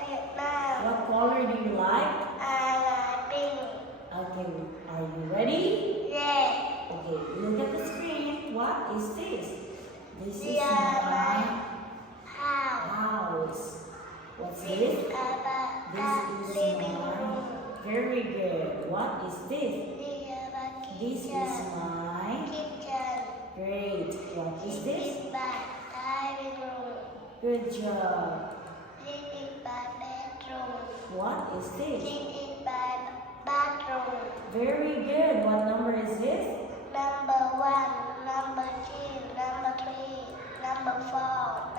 Vietnam. What color do you like? I like pink. Okay, are you ready? Yeah. Okay, look at the screen. What is this? This is Yeah, my House. house. What's This this? is a This is living my. room. Very good. What is this? This is a This is kitchen. my. Kitchen. Great. What is This this? is my dining room. Good job. This is my bedroom. What is This this? is my bathroom. Very good. What number is this? Number 1, number 2, number 3, number 4,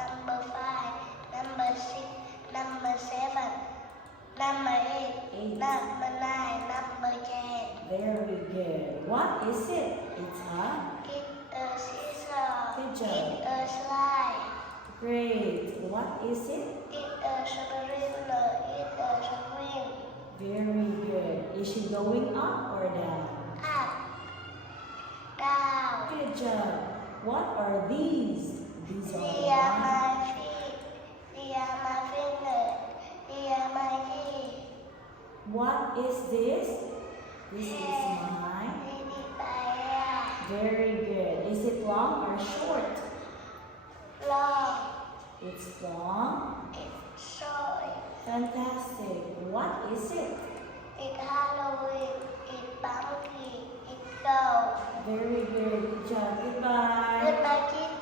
number 5, number 6, number 7, number 8, Eight. number 9, number 10. Very good. What is it? It's a. It's a scissor. Good job. It's a slide. Great. What is it? It's a sprinkler. It's a screen. Very good. Is she going up or down? Up, down. Good job. What are these? These These are are my feet. These are my fingers. These are my teeth. What is this? This is mine. This is my hair. Very good. Is it long or short? Long. It's long. It's short. Fantastic. What is it? It's Halloween. It's pumpkin. It's gold. Very good. Good job. Goodbye. Goodbye, kids.